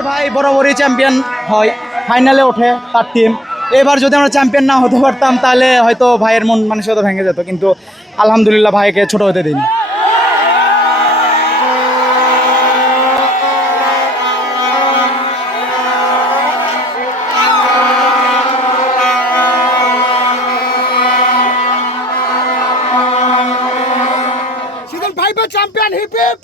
প্রতিবার ভাই বরাবরই চ্যাম্পিয়ন হয়, ফাইনালে ওঠে তার টিম। এবার যদি আমরা চ্যাম্পিয়ন না হতে পারতাম তাহলে হয়তো ভাইয়ের মন মানসিকতা ভেঙে যেত, কিন্তু আলহামদুলিল্লাহ ভাইকে ছোট হতে দিন। She's a Piper champion, hip hip!